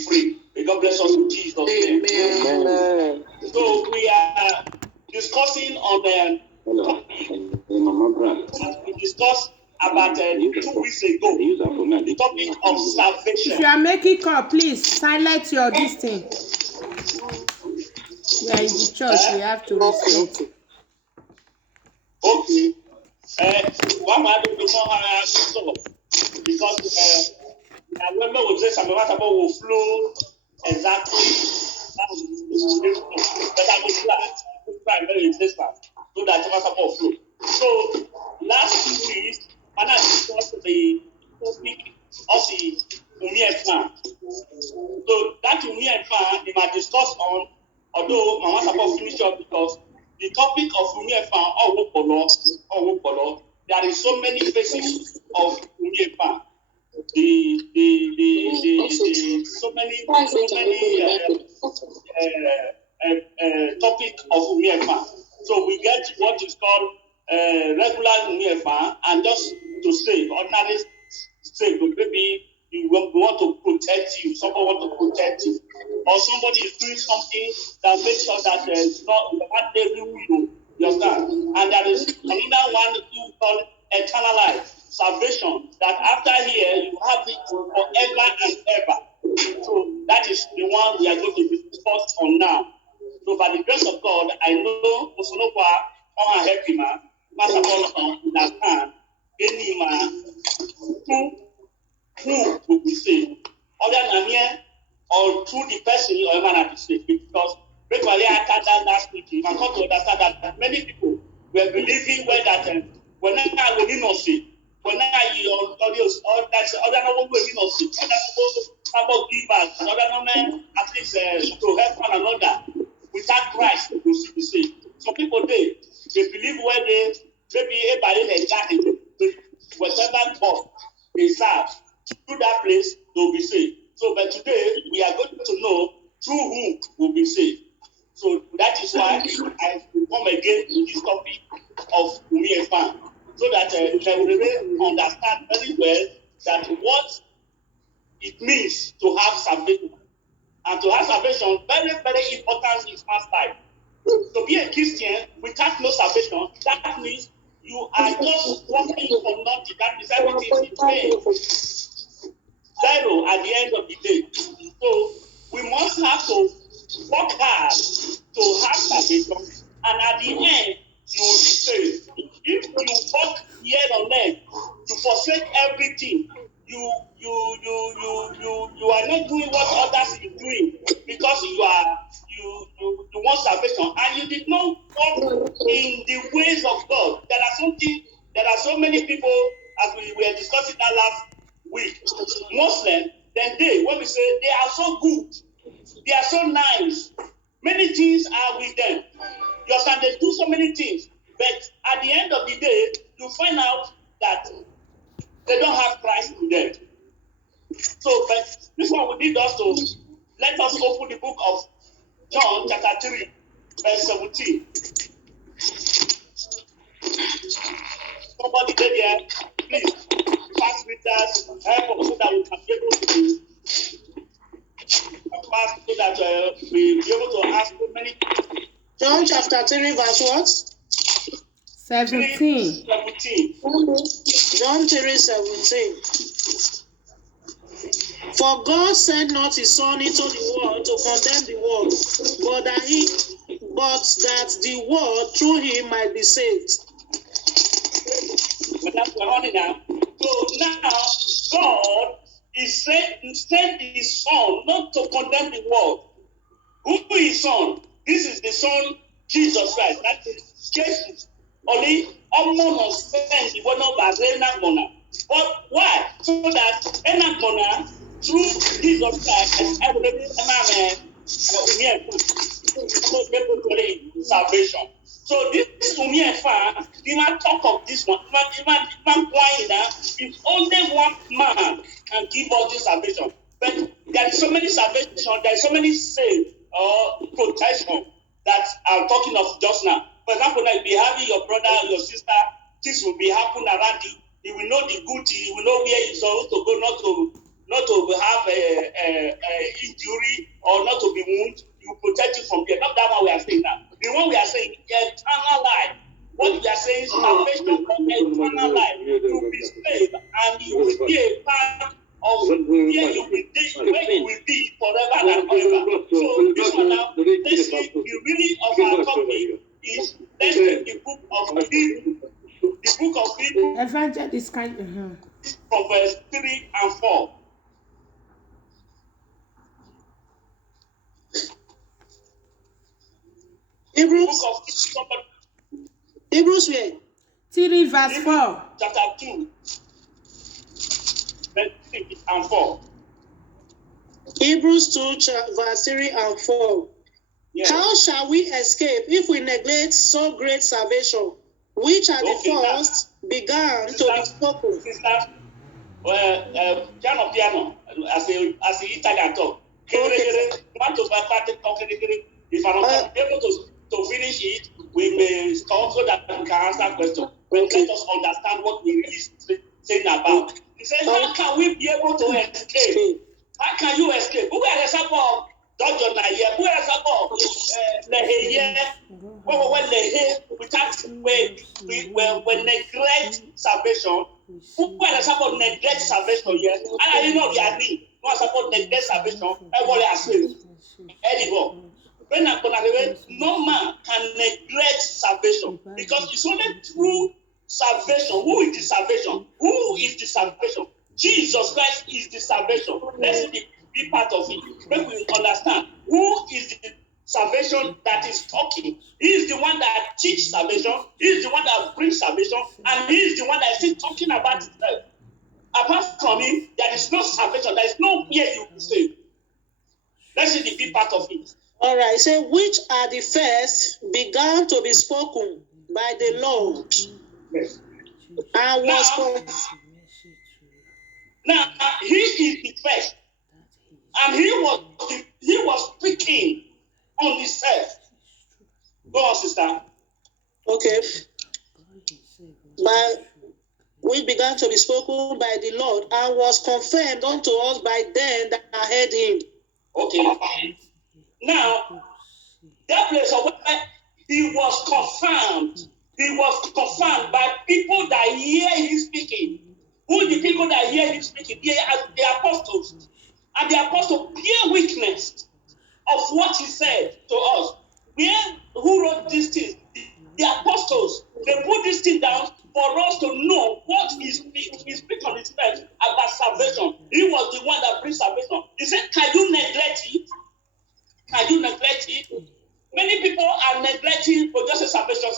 free. May God bless us in Jesus' name. Amen. So we are discussing on as we discussed about 2 weeks ago, the topic of salvation. If you are making call, please silence your this thing. We are in the church, we have to respect. Okay. One man don't know how I solve because I remember we say something about will flow exactly. But I will try very interesting so that it will flow. So last 2 weeks, when I discussed the topic of the Umie plan. So that Umie plan, we might discuss on, although Mama Sabo finish up because the topic of Umie plan, there is so many phases of Umie plan. So many topic of Umiefa. So we get what is called regular Umiefa, and just to save, ordinary save, maybe you want to protect you, someone want to protect you, or somebody is doing something that makes sure that it's not what they do, you understand? And there is another one you call eternal life. Salvation, that after here you have it forever and ever. So that is the one we are going to discuss on now. So by the grace of God, I know Musunokwa on Hekima, Master Paul understand any man who will be saved. Other than here, or through the person or man at the saved. Because regularly I can't last week, I come to understand that many people were believing where that whenever I will not see. When I all that's other no go we not see. Other no about give back. Other no man at least to help one another. Without Christ, we should be saved. Some people they believe where they maybe everybody has whatever God they serve through that place they'll be saved. So but today we are going to know through whom will be saved. So that is why I come again to this topic of Umie, so that they will understand very well that what it means to have salvation. And to have salvation, very, very important in man's life. To be a Christian without no salvation, that means you are just walking from nothing. That means everything is in vain. Zero at the end of the day. So we must have to work hard to have salvation, and at the end, you will be saved. If you walk here on earth, you forsake everything. You are not doing what others are doing because you want salvation, and you did not walk in the ways of God. There are so many people, as we were discussing that last week, Muslim, then when we say they are so good, they are so nice, many things are with them. You understand? They do so many things, but at the end of the day, you find out that they don't have Christ in them. So, but this one will lead us to, let us open the book of John, chapter 3, verse 17. Somebody there, please, pass with us, help us so that we can be able to pass, so that we'll be able to ask so many. John chapter 3, verse what? 17. John 3:17. For God sent not his Son into the world to condemn the world, but that the world through him might be saved. But that's what we're running now. So now, God is sent his Son not to condemn the world. Who is his Son? This is the Son, Jesus Christ. That is Jesus. Only almost spend the one of Enagmona. But why? So that Enagmona, through Jesus Christ, everybody salvation. So this Umiefa, the man talk of this one, the man is only one man can give us this salvation. But there is so many salvation, there is so many save or protection that I'm talking of just now. For example, now you'll be having your brother or your sister, this will be happening around you. You will know the good, you will know where you're supposed to go, not to have a injury or not to be wounded. You protect you from there. Not that one we are saying now. The one we are saying eternal life. What we are saying is salvation for eternal life. You will be saved and you will be a part of where you will be forever and ever. So this one now, let's see the reading of our topic is let's read the book of Hebrews. The book of Hebrews Evangelist from verse 3 and 4. Hebrews where? 3 verse 4. Chapter 2, verse 3 and 4. Hebrews 2, verse 3 and 4. Yes. How shall we escape if we neglect so great salvation, which at the first began to be spoken? Sisters, piano, as the Italian talk. Want to if I'm not able to finish it, we may stop so that we can answer questions. But let us understand what we really saying about. He says, how can we be able to escape? How can you escape? Who are the support? Don't you who are the support? We neglect salvation. Who are the support neglect salvation? Yes. I didn't know the idea. No support neglect salvation. Everybody has faith. Anymore. No man can neglect salvation because it's only through salvation. Who is the salvation? Who is the salvation? Jesus Christ is the salvation. Let's be part of it. Make we understand who is the salvation that is talking. He is the one that teaches salvation. He is the one that brings salvation, and he is the one that is still talking about himself. Apart from him, there is no salvation. There is no way you can save. Let's see the big part of it. All right. So, which are the first began to be spoken by the Lord, Yes. and Now he is the first, and he was speaking on himself. Go on, sister. Okay. Which began to be spoken by the Lord and was confirmed unto us by them that heard him. Okay. Now, that place where he was confirmed. He was confirmed by people that hear him speaking. Who the people that hear him speaking? They are the apostles. And the apostles bear witness of what he said to us. Who wrote these things? The apostles. They put this thing down for us to know what he speaks. He speaks on his face about salvation. He was the one that brings salvation. He said, can you neglect it? Can you neglect it? Many people are neglecting for just a salvation.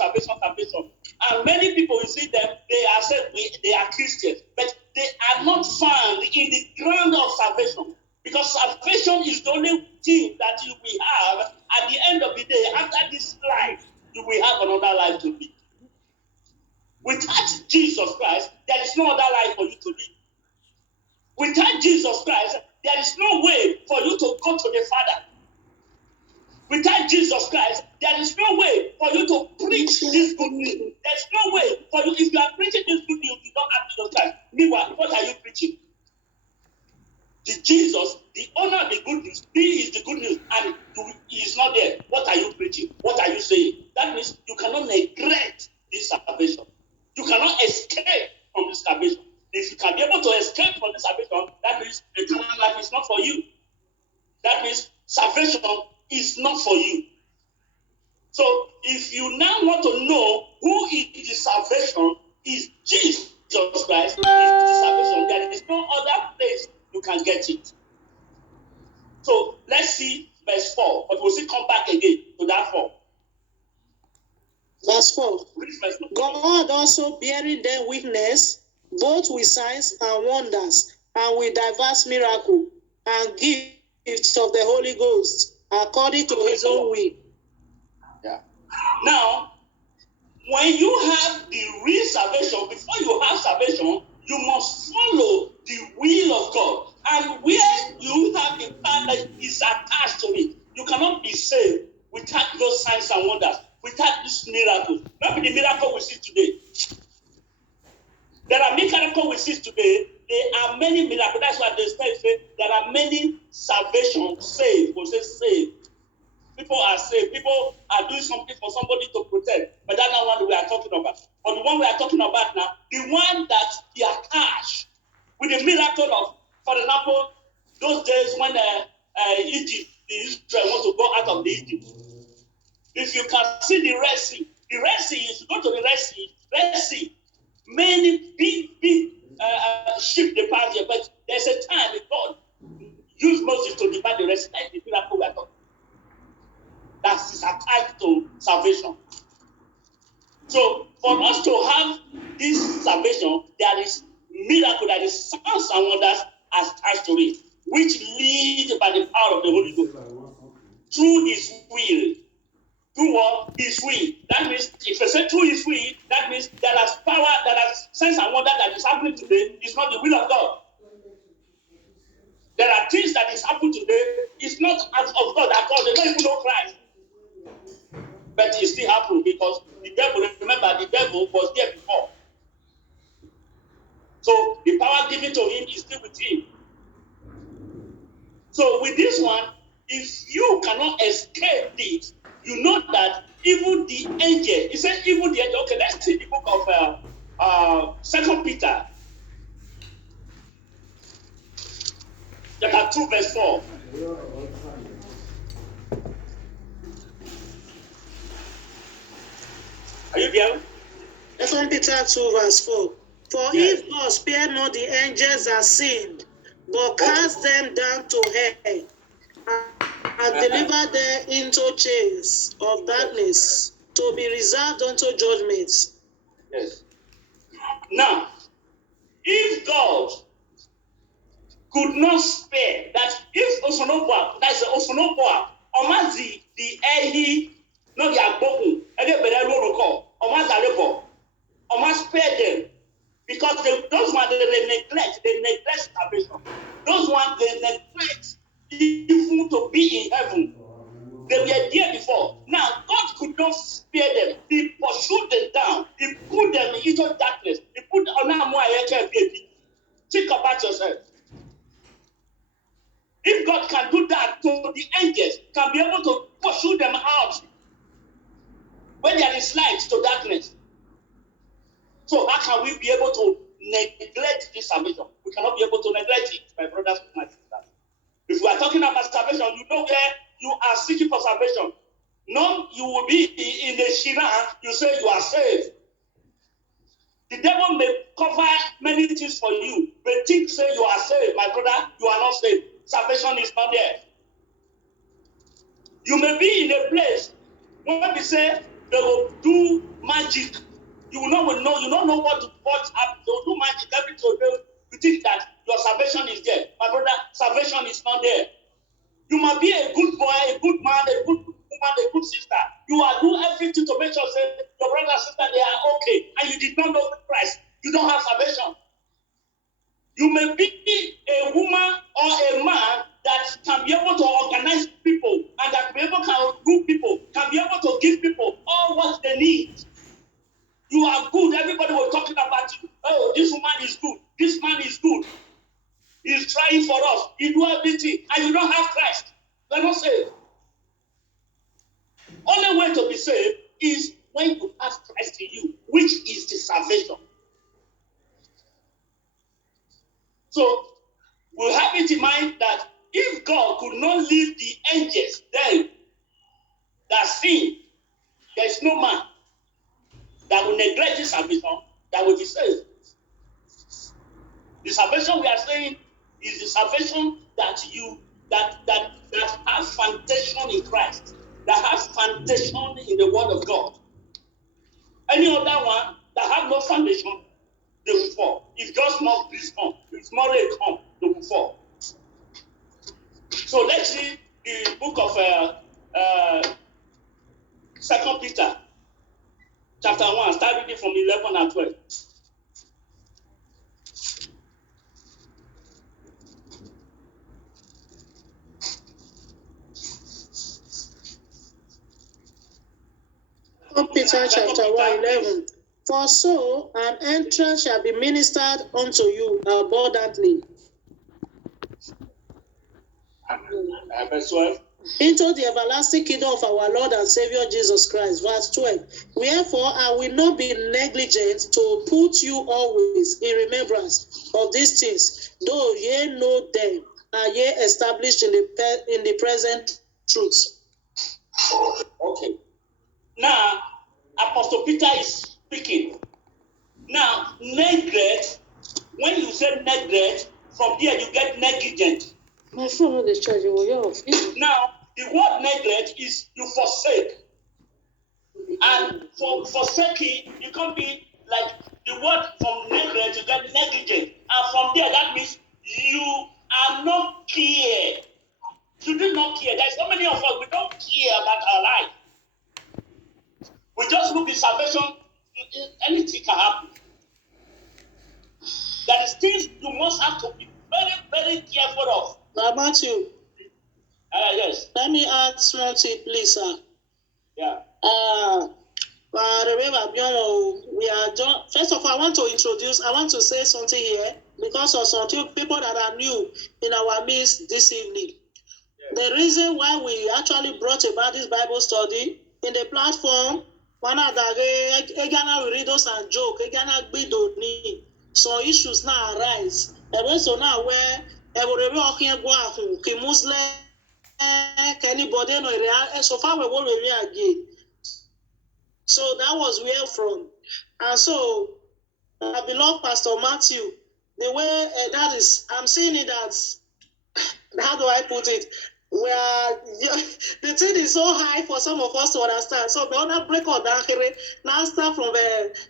And many people, you see them, they are said they are Christians, but they are not found in the ground of salvation. Because salvation is the only thing that you will have at the end of the day. After this life, you will have another life to live. Without Jesus Christ, there is no other life for you to live. Without Jesus Christ, there is no way for you to go to the Father. Without Jesus Christ, there is no way for you to preach this good news. There's no way for you, if you are preaching this good news, you don't have Jesus Christ. Meanwhile, what are you preaching? The Jesus, the owner of the good news, he is the good news, and he is not there. What are you preaching? What are you saying? That means you cannot neglect this salvation. You cannot escape from this salvation. If you can be able to escape from this salvation, that means eternal life is not for you. That means salvation is not for you. So if you now want to know who is the salvation, is Jesus Christ, is the salvation. There is no other place you can get it. So let's see verse 4, but we'll still come back again to that 4. Verse 4. Verse 4. God also bearing them witness, both with signs and wonders, and with diverse miracles, and gifts of the Holy Ghost, according to his own will. Yeah. Now, when you have the real salvation, before you have salvation, you must follow the will of God. And where you have the part that is attached to it, you cannot be saved without those signs and wonders, without this miracle. Maybe the miracle we see today. There are miracles we see today, there are many miracles. That's why they say there are many salvations saved. We'll say saved. People are saved. People are doing something for somebody to protect. But that's not what we are talking about. But the one we are talking about now, the one that they are attached with the miracle of, for example, those days when Egypt, the Israel want to go out of the Egypt. If you can see the Red Sea, if you go to the Red Sea, many big ship they pass here, but there's a time that God used Moses to divide the Red Sea. That's the miracle we are talking. That is attached to salvation. So for us to have this salvation, there is miracle, that is signs and wonders attached to it, which lead by the power of the Holy Ghost through His will. Through what? His will. That means if I say through His will, that means there is power, there is sense and wonder that is happening today. It's not the will of God. There are things that is happening today. It's not as of God at all. They don't even know Christ. But it still happened because the devil, remember, the devil was there before. So the power given to him is still with him. So with this one, if you cannot escape it, you know that even the angel, he said even the angel. Okay, let's see the book of 2 Peter, chapter 2, verse 4. Are you there? 2 Peter 2, verse 4. For Yes. if God spare not the angels that sinned, but cast them down to hell, and deliver them into chains of darkness, to be reserved unto judgment. Yes. Now, if God could not spare that, if Osonoboa, that's Osonoboa, Omazi, the Ehi, no the Agboku, and the Bedelo, Omazalebo, Omas spare them. Because those ones they neglect salvation. Those ones they neglect even to be in heaven. They were there before. Now God could not spare them. He pursued them down. He put them into darkness. He put think about yourself. If God can do that to the angels, can be able to pursue them out when there is light to darkness. So how can we be able to neglect this salvation? We cannot be able to neglect it, my brothers and my sisters. If we are talking about salvation, you know where you are seeking for salvation. No, you will be in the Shira, you say you are saved. The devil may cover many things for you, but think say you are saved, my brother, you are not saved. Salvation is not there. You may be in a place where we say they will do magic. You will not know. You don't know what happens. They will do magic every day. You think that your salvation is there, my brother. Salvation is not there. You might be a good boy, a good man, a good woman, a good sister. You are doing everything to make sure say your brother and sister they are okay, and you did not know Christ. You don't have salvation. You may be a woman or a man that can be able to organize people and that can be able to group people, can be able to give people all what they need. You are good. Everybody was talking about you. Oh, this woman is good. This man is good. He's trying for us. He do everything. And you don't have Christ. You are not saved. Only way to be saved is when you have Christ in you, which is the salvation. So we have it in mind that if God could not leave the angels then that sin, there is no man that will neglect this salvation that will be saved. The salvation we are saying is the salvation that has foundation in Christ, that has foundation in the Word of God. Any other one that have no foundation, they will fall. If just not this come, if tomorrow they come, they will fall. So let's see the book of 2 Peter, chapter 1, start reading from 11 and 12. Peter chapter 1, 11. For so an entrance shall be ministered unto you abundantly Verse 12. into the everlasting kingdom of our Lord and Savior Jesus Christ. Verse 12. Wherefore I will not be negligent to put you always in remembrance of these things, though ye know them, and ye established in the present truth. Okay. Now, Apostle Peter is speaking. Now, neglect, when you say neglect, from there you get negligent. My phone on the charge, Now, the word neglect is you forsake. And for forsaking, you can be like the word from neglect, you get negligent. And from there, that means you are not care. You do not care. There's so many of us, we don't care about our life. We just look at salvation, anything can happen. There is things you must have to be very, very careful of. Now, Matthew, Yes. let me add something, please, sir. Yeah. Remember, we are just, first of all, I want to say something here because of some people that are new in our midst this evening. Yeah. The reason why we actually brought about this Bible study in the platform, one of the readers and joke, some issues now arise. So now where Muslim, anybody, so far we won't again. So that was where from. And so, I beloved Pastor Matthew, the way that is, I'm saying it as, how do I put it? Where the thing is so high for some of us to understand. So, we want to break on that here. Now, start from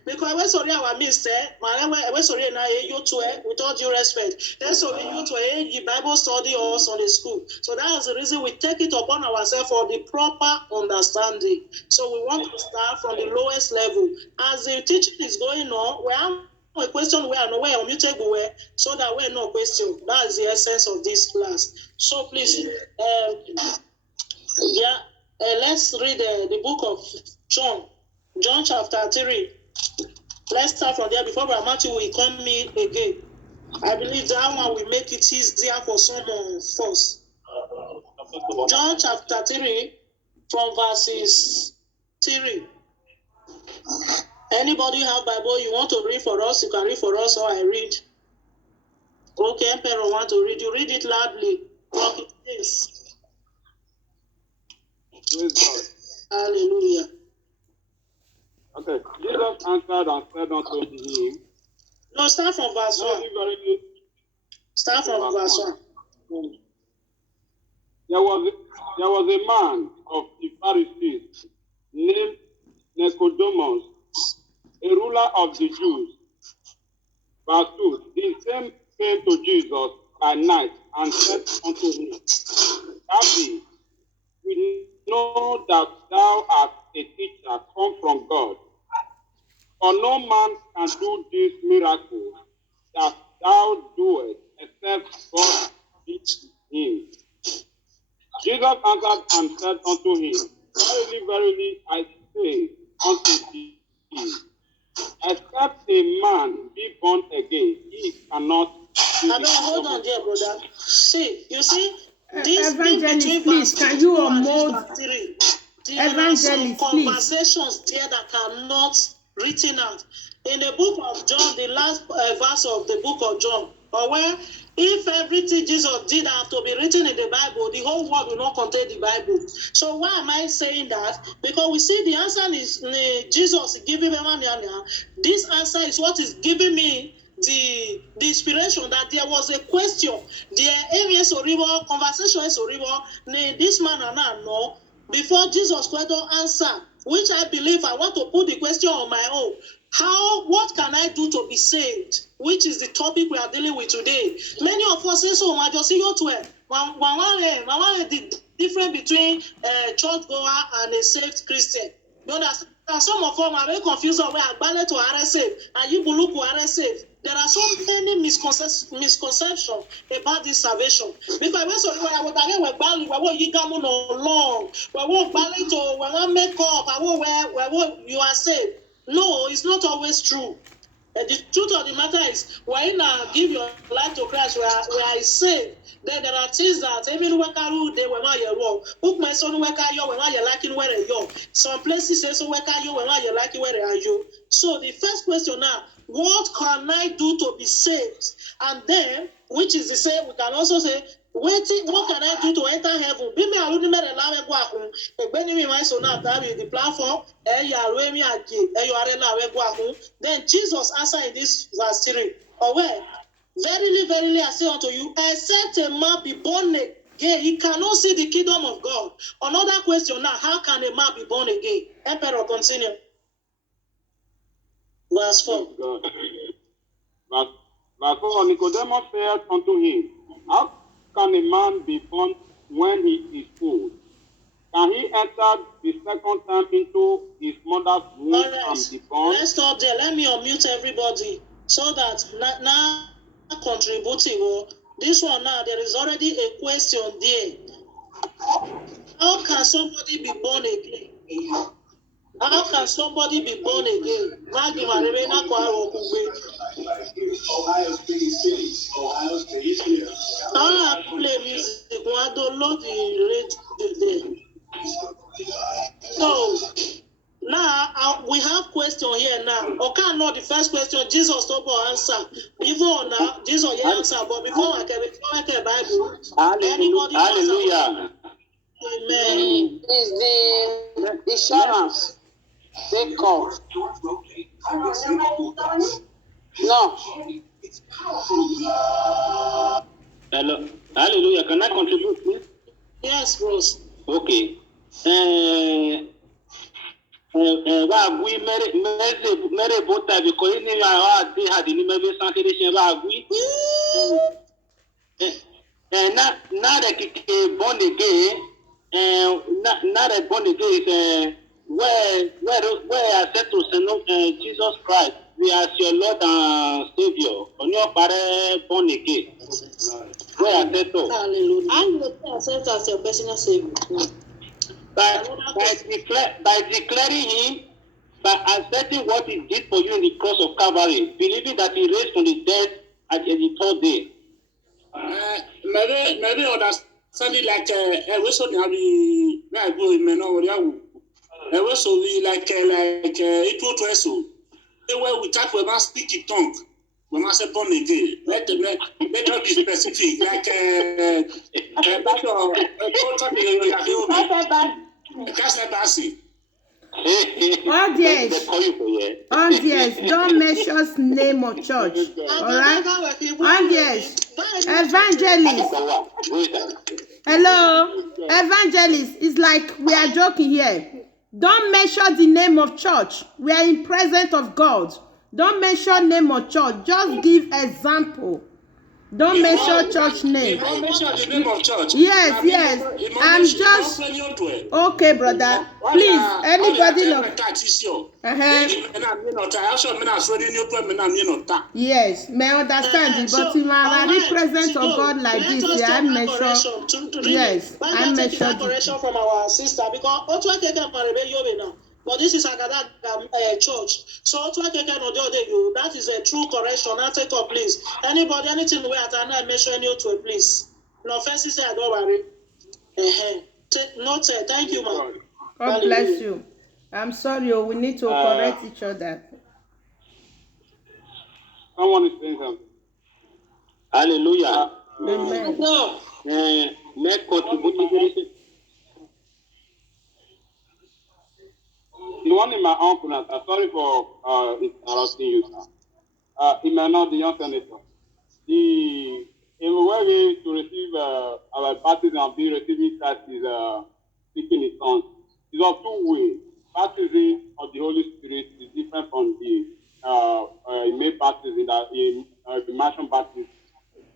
because we're sorry, our mister, we're sorry, now you to with all due respect. Then, so you to a Bible study or Sunday school. So, that is the reason we take it upon ourselves for the proper understanding. So, we want to start from the lowest level. As the teaching is going on, we have a question where no way unmutable way, so that we're no question. That is the essence of this class. So please, let's read the book of John chapter 3. Let's start from there before Brother Matthew will come in again. I believe that one will make it easier for someone first. John chapter 3 from verses 3. Anybody have Bible you want to read for us? You can read for us or I read. Okay, Emperor want to read. You read it loudly. Yes. Praise God. Hallelujah. Okay. Jesus answered and said unto him. No, start from verse 1. Start from verse 1. There was a man of the Pharisees named Nicodemus, a ruler of the Jews. Verse 2. The same came to Jesus by night and said unto him, Rabbi, we know that thou art a teacher come from God. For no man can do these miracles that thou doest except God be him. Jesus answered and said unto him, Verily, verily, I say unto thee, except a man be born again, he cannot. Hold on there, brother. See, you see, this Evangelist, please, can you unmute? There are some conversations there that cannot written out. In the book of John, the last verse of the book of John, or where if everything Jesus did have to be written in the Bible, the whole world will not contain the Bible. So why am I saying that? Because we see the answer is Jesus giving me money. This answer is what is giving me the inspiration that there was a question. The area is horrible, conversation is horrible. This man and I know before Jesus could answer, which I believe I want to put the question on my own. What can I do to be saved? Which is the topic we are dealing with today. Many of us say so, I just see you to it. The difference between a church goer and a saved Christian. You understand? Some of them are very confused on where I to are saved and you look who are saved. There are so many misconceptions about this salvation. Because I you are saved. No, it's not always true. The truth of the matter is, when you give your life to Christ, we are saved. Then there are things that even when they were not your wrong. Book my son when you like it where you. Some places say so when you like it where you. So the first question now, what can I do to be saved? And then, which is the same, we can also say, what can I do to enter heaven? Be me alone me allow go ahun. Egbeni mi so now that with the platform, you are me again. You are now go ahun. Then Jesus answered in this verse 3. Or where? Verily, verily, I say unto you, except a man be born again, he cannot see the kingdom of God. Another question now, how can a man be born again? Emperor, continue. Verse 4. Verse 4, Nicodemus said unto him, how can a man be born when he is old? Can he enter the second time into his mother's womb and be born? Let's stop there. Let me unmute everybody so that now contributing. This one now, there is already a question there. How can somebody be born again? How can somebody be born again? I play music. I don't love the radio there. So now we have question here now. Okay, not the first question. Jesus told answer. Before now, Jesus answer. But before I can read the Bible, anybody Hallelujah. Amen. Is the insurance they call? No. Hello. Hallelujah. Can I contribute, please? Yes, bros. Okay. Bagui mere bota because ni ma de had ni me sanction bagui. Na the born again, na the born again is where I said to say Jesus Christ, we are your Lord and Savior. On your pare born again. Where I said to. Hallelujah. I'm going to accept as your personal Savior. By declaring him, by accepting what he did for you in the cross of Calvary, believing that he raised from the dead at the third day. Maybe understanding like we so now we go in no we so we like it was so where we talk we must speak in tongue. We must say born again. Let us be specific. Like Audience, don't mention name of church. Alright? Audience, evangelist. Hello? Evangelist, it's like we are joking here. Don't mention the name of church. We are in presence of God. Don't mention name of church. Just give example. Don't mention church name. Don't mention the name of church. Yes. I'm just okay, brother. Please, anybody know? Yes, may understand it, but in my represent of God like this, I measure. Yes, I measure. Correction from our sister because but this is Agada church. So that is a true correction. Now take up, please. Anybody, anything where I mention you to please. No offense, I don't worry. Not thank you, ma'am. God bless you. I'm sorry, we need to correct each other. Someone is saying something. Hallelujah. Amen. Make contribution. The one in my uncle, sorry for interrupting you, sir. Emmanuel, the young senator. The way to receive our baptism and be receiving Christ is speaking in tongues. It's of two ways. Baptism of the Holy Spirit is different from the made baptism, the immersion baptism.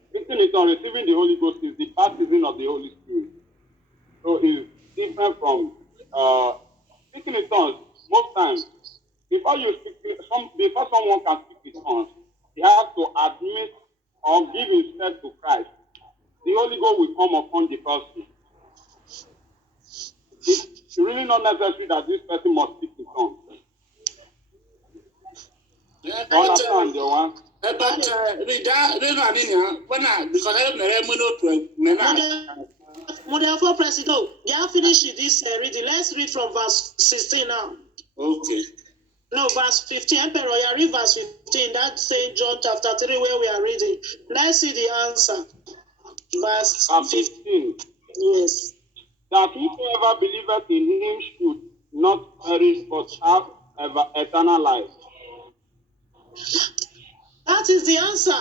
Speaking in tongues, receiving the Holy Ghost is the baptism of the Holy Spirit. So it's different from speaking in tongues. Most times, before someone can speak in tongues, he has to admit or give himself to Christ. The Holy Ghost will come upon the person. It's really not necessary that this person must speak in tongues. Understand the one? But because I remember Model President, they are finished this reading. Let's read from verse 16 now. okay. No, verse 15. Emperor, you read verse 15. That's St. John chapter 3 where we are reading. Let's see the answer. Verse 15. Yes. That whosoever believeth in him should not perish but have eternal life. That is the answer.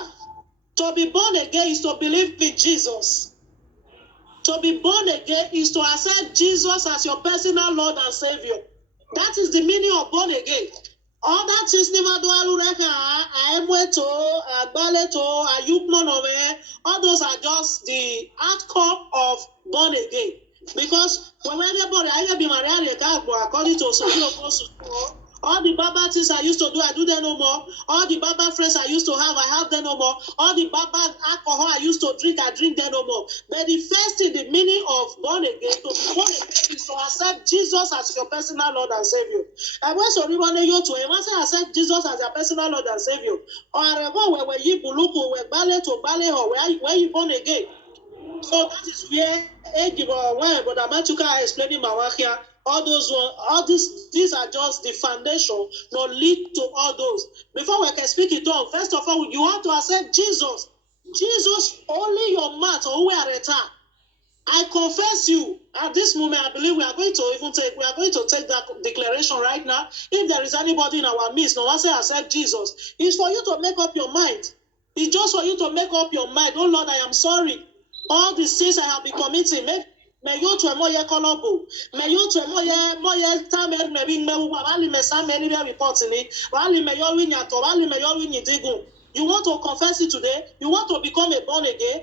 To be born again is to believe in Jesus. To be born again is to accept Jesus as your personal Lord and Savior. That is the meaning of born again. All that is all those are just the outcome of born again. Because when anybody according to all the Baba things I used to do, I do them no more. All the Baba friends I used to have them no more. All the Baba alcohol I used to drink, I drink them no more. But the first thing, the meaning of born again, to be born again is to accept Jesus as your personal Lord and Savior. And when somebody you to accept Jesus as your personal Lord and Savior, or where you buluku, where ballet to ballet, or where you born again. So that is where but Amatuka explaining Mawakia. All these are just the foundation that lead to all those. Before we can speak it all, first of all, you have to accept Jesus. Jesus, only your mouth or we are at. I confess you at this moment. I believe we are going to take that declaration right now. If there is anybody in our midst, no one say accept Jesus. It's for you to make up your mind. It's just for you to make up your mind. Oh Lord, I am sorry. All the sins I have been committing. May you to a more colorful. May you to a more time maybe me some many reports in it. May you win your to may you win your digu. You want to confess it today? You want to become a born again?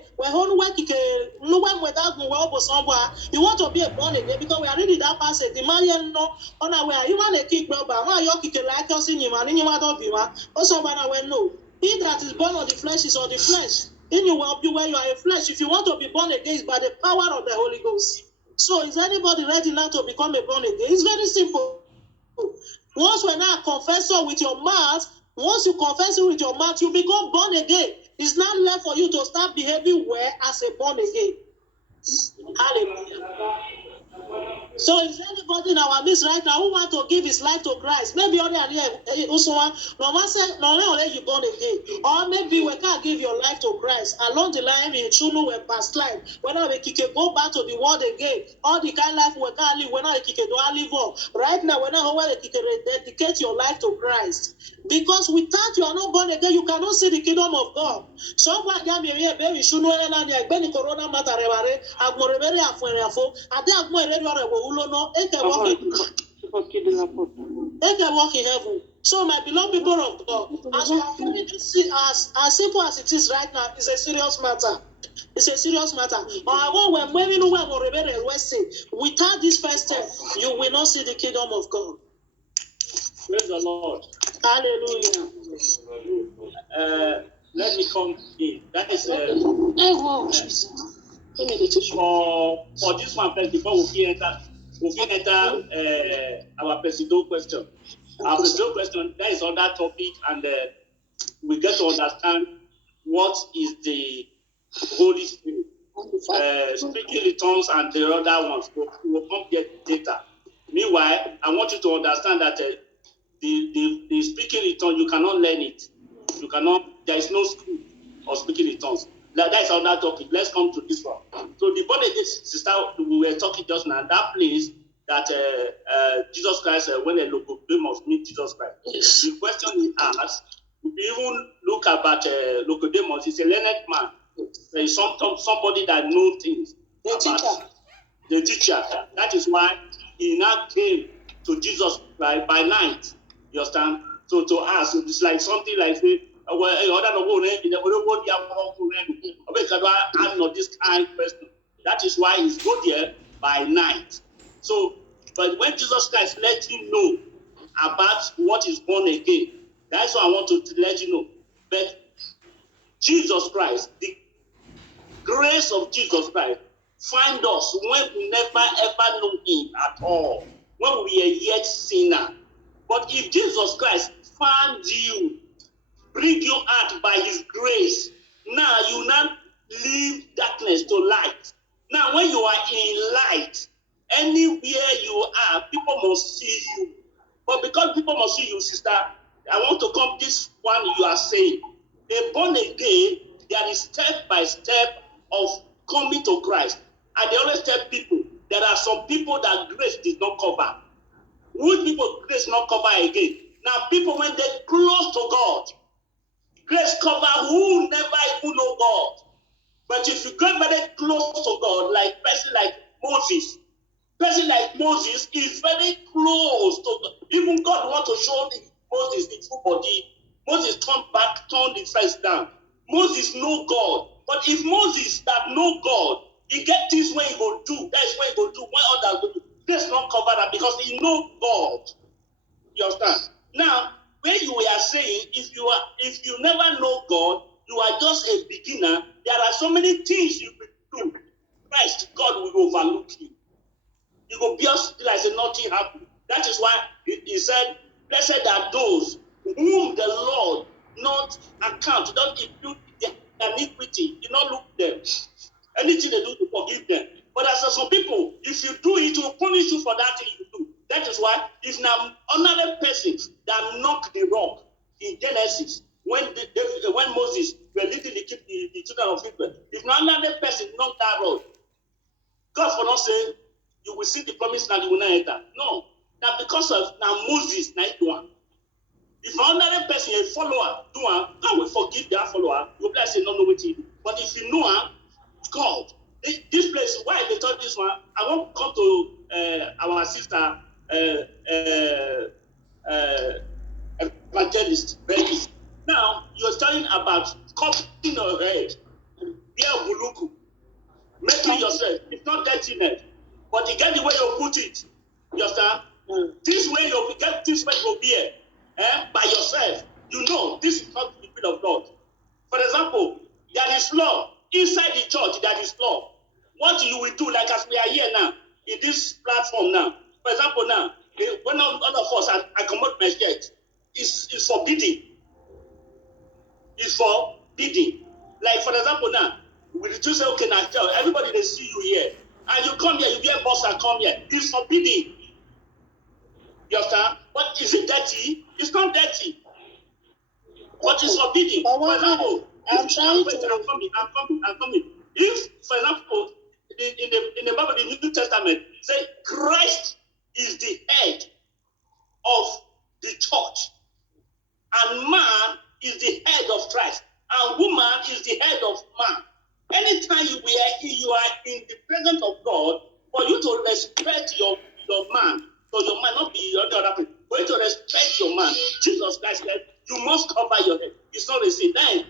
You want to be a born again because we are reading that passage. The man no on our way. You want to keep rubber. Why you kick like us in him and in your don't be one. Also, when I went no. He that is born of the flesh is of the flesh. In you will be where you are a flesh. If you want to be born again, it's by the power of the Holy Ghost. So is anybody ready now to become a born again? It's very simple. Once when I confess with your mouth, once you confess it with your mouth, you become born again. It's not left for you to start behaving well as a born again. Hallelujah. So is anybody in our midst right now who want to give his life to Christ? Maybe only also no one say no only you born again, or maybe we can't give your life to Christ along the line in Chunu and past life. When we can go back to the world again, all the kind of life we can't live. When we can do live on right now, when we can dedicate your life to Christ. Because without you are not born again, you cannot see the kingdom of God. Someone can be a baby, Chunu and I been corona matter. I'm more very afraid. I think they can walk in heaven. So, my beloved people of God, as we are very as simple as it is right now, it's a serious matter. It's a serious matter. Without this first step, you will not see the kingdom of God. Praise the Lord. Hallelujah. Let me come in. That is for this one first before we enter our presido question. Our presido question, that is on that topic, and we get to understand what is the Holy Spirit, speaking in tongues and the other ones. We will come get data. Meanwhile, I want you to understand that the speaking in tongues, you cannot learn it. You cannot. There is no school of speaking in tongues. That is on that topic. Let's come to this one. So the born again sister we were talking just now, that place that Jesus Christ, when a Nicodemus meet Jesus Christ, the question he asked, if you even look about Nicodemus, he's a learned man. There is somebody that knows things. The teacher. That is why he now came to Jesus Christ by night. You understand? So to ask, it's like something like say, I'm not this kind of person. That is why he's go there by night. So, but when Jesus Christ let you know about what is born again, that's what I want to let you know. But Jesus Christ, the grace of Jesus Christ, find us when we never ever know him at all, when we are yet sinner. But if Jesus Christ found you bring you out by his grace. Now you now leave darkness to light. Now when you are in light, anywhere you are, people must see you. But because people must see you, sister, I want to come this one you are saying. A born again, there is step by step of coming to Christ. And they always tell people, there are some people that grace did not cover. Which people grace not cover again? Now people, when they close to God, grace cover who never even know God. But if you get very close to God, like person like Moses is very close to God. Even God want to show Moses the true body. Moses turned his face down. Moses know God. But if Moses that know God, he get this way he go do. That is what he go do. When others go do. Grace not cover that because he know God. You understand? Now, when you are saying, if you never know God, you are just a beginner, there are so many things you will do. Christ, God will overlook you. You will be still as if nothing happened. That is why he said, blessed are those whom the Lord not account, not impute their iniquity, do not look them. Anything they do to forgive them. But as for some people, if you do it, will punish you for that thing you do. That is why if now another person that knocked the rock in Genesis, when Moses were leading the children of Israel, if now another person knocked that rock, God for not say you will see the promise land, you will not enter. No. Now because of now Moses now do one. If another person, a follower, do one, God will forgive their follower. You will say no what you do. But if you know God, this place, why they taught this one, I want to come to our sister evangelist Betty. Now you're studying about cutting your head, buluku, making yourself. It's not dirtiness, but you get the way you put it. You understand? This way you get this way you be by yourself. You know this is not the will of God. For example, there is law inside the church. There is law. What you will do, like as we are here now in this platform now. For example, now when all of us I come out my shirt, it's forbidden. It's forbidden. Like for example, now we just say, okay, now tell everybody they see you here, and you come here, you be a boss and come here. It's forbidden. You understand? But is it dirty? It's not dirty. But it's forbidden. For example, I'm coming. If, for example, in the Bible, the New Testament, say Christ is the head of the church, and man is the head of Christ, and woman is the head of man. Anytime you are in the presence of God, for you to respect your man, so your man not be the other person, for you to respect your man, Jesus Christ said, you must cover your head. It's not the same. Then